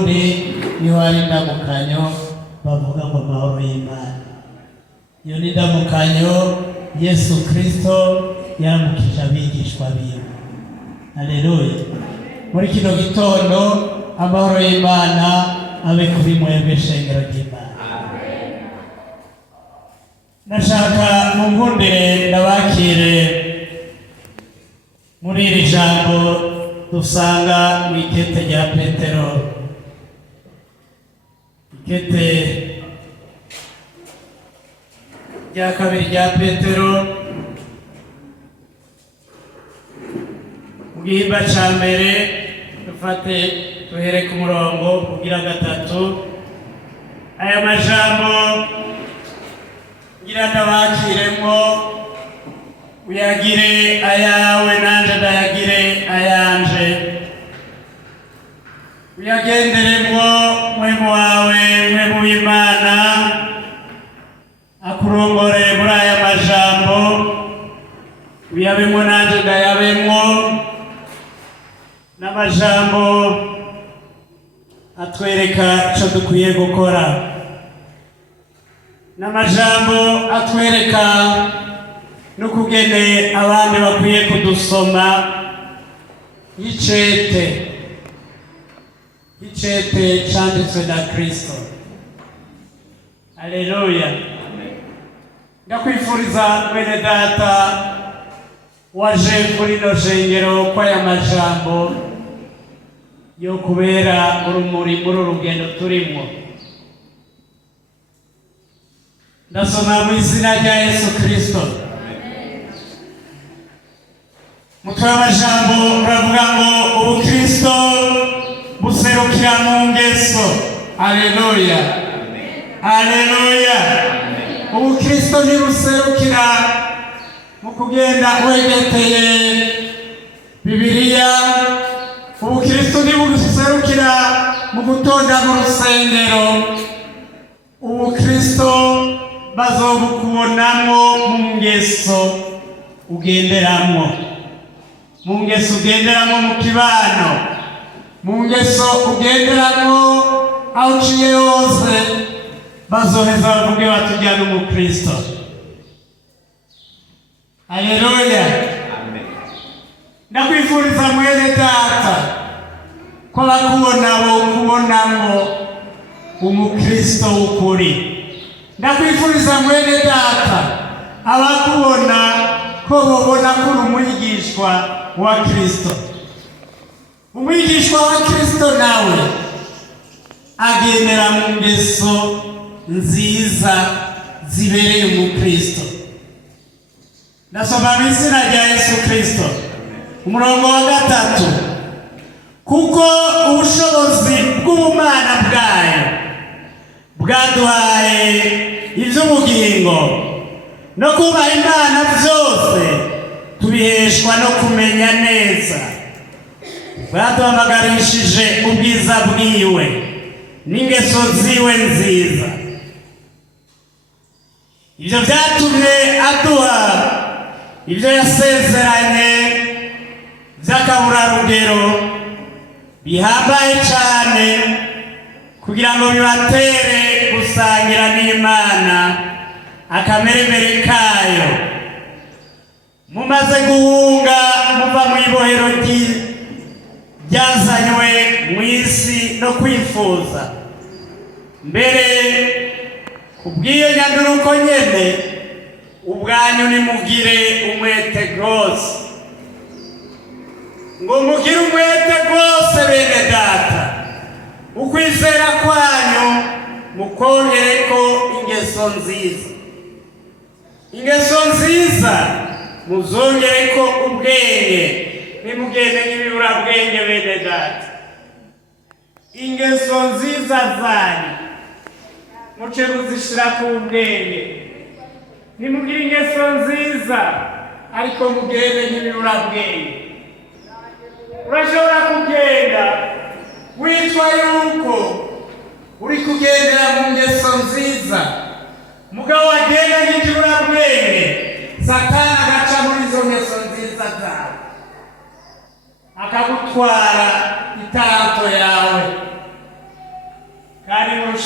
Burundi niho hari indamukanyo bavuga ngo amahoro y'Imana. Iyo ni indamukanyo Yesu Kristo yaramukije abigishwa biwe. Haleluya. Muri kino gitondo amahoro y'Imana abe kuri mwebwe shengero ry'Imana. Nashaka munkundire ndabakire muri iri jambo dusanga mu ikete rya Petero, ikete rya kabiri rya Petero, mu gihimba ca mbere dufate tuhere ku murongo kugira gatatu. Aya majambo ngira ndabakiremo uyagire ayawe nanje ndayagire ayanje, uyagenderemwo mwemu wawe mwemu w'Imana akurongore muri aya majambo, uyabemwo nanje ndayabemwo, n'amajambo atwereka ico dukwiye gukora, n'amajambo atwereka n'ukugene abandi bakwiye kudusoma icete canditswe na Kristo. Haleluya. Ndakwifuriza bene data waje kuri no shengero ko aya majambo yo kubera urumuri muri urugendo turimo. Ndasoma mu izina rya Yesu Kristo. Mutwe w'amajambo uravuga ngo ubukristo buserukira mu ngeso. Haleluya. Haleluya. Ubukristo ntibuserukira mu kugenda wegeteye Bibiliya. Ubukristo ntibuserukira mu gutonda mu rusengero. Ubukristo bazobukubonamo mu ngeso ugenderamo, mu ngeso ugenderamo mu kibano, mu ngeso ugenderamo aho uciye hose, bazoheza bavuge batujya n'umukristo. Haleluya. Ndakwifuriza mwene data ko bakubona bo kubonamo umukristo w'ukuri. Ndakwifuriza mwene data abakubona ko bobona ko umwigishwa wa Kristo. Umwigishwa wa Kristo nawe agendera mu ngeso nziza zibereye umukristo. Ndasoma mu izina rya Yesu Kristo umurongo wa gatatu. Kuko ubushobozi bw'ubumana bwayo bwaduhaye iby'ubugingo no kubaha Imana byose tubiheshwa no kumenya neza. Bwaduhamagarishije ubwiza bwiwe n'ingeso ziwe nziza. Ibyo byatumye aduha ibyo yasezeranye by'akaburarugero bihambaye cyane, kugira ngo bibatere gusangira n'Imana akameremere kayo. Mumaze guhunga muva mu ibohero ryazanywe mu isi no kwifuza, mbere kubw'iyo nyanduruko nyene ubwanyu nimugire umwete rwose, ngo mugire umwete rwose bene data, ukwizera kwanyu mukongereko ingeso nziza, ingeso nziza muzongereko ubwenge, nimugende n'ibibura bwenge bene data. Ingeso nziza zanyu muce muzishira ku bwenge, nimugire ingeso nziza ariko mugende n'ibibura bwenge. Urashobora kugenda witwa yuko uri kugendera mu ngeso nziza, mugabo wagenda n'ibibura bwenge, Satani agaca muri izo ngeso nziza zawe akagutwara itato yawe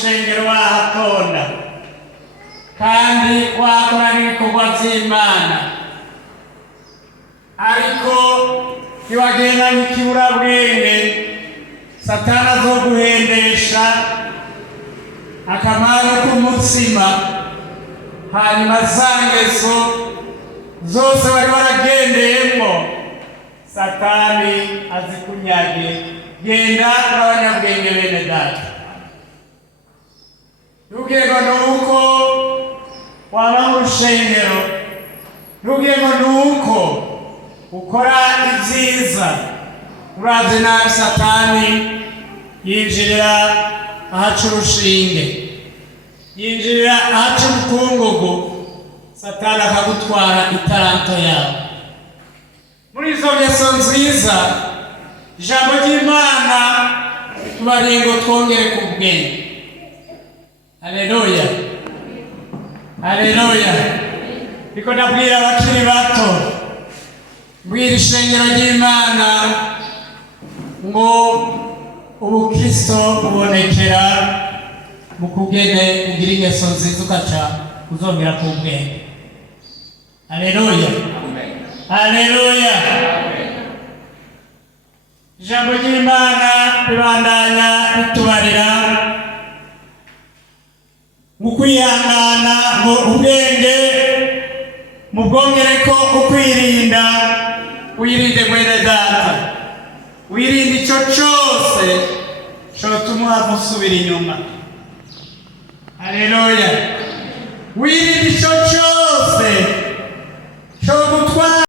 ishengero wahatonda kandi wakora n'ibikorwa by'Imana, ariko ntiwagenda nk'ikiburabwenge Satani azoguhendesha akamaro k'umutsima, hanyuma za ngeso zose bari baragendeyemo Satani azikunyage. Genda n'abanyabwenge bene data, ntugire ngo nuko waba mu rushengero, ntugire ngo nuko ukora ibyiza uravye nabi Satani yinjirira ahaca urushinge, yinjirira ahaca ubukungugu, Satani akagutwara itaranto yawe. Muri izo ngeso nziza ijambo ry'Imana tubariye ngo twongere ku bwenge. Haleluya, haleluya. Niko ndabwira abakiri bato, mbwira ishengero ry'Imana ngo ubukristo bubonekera mu kugene ugira ingeso nziza ukaca uzongera ku bwenge. Haleluya, haleluya. Ijambo ry'Imana ribandanya ritubarira mu kwihangana ngo ubwenge mu bwongereko ukwirinda. Wirinde mwene data, wirinde icyo cyose cyotuma usubira inyuma. Haleluya. Wirinde icyo cyose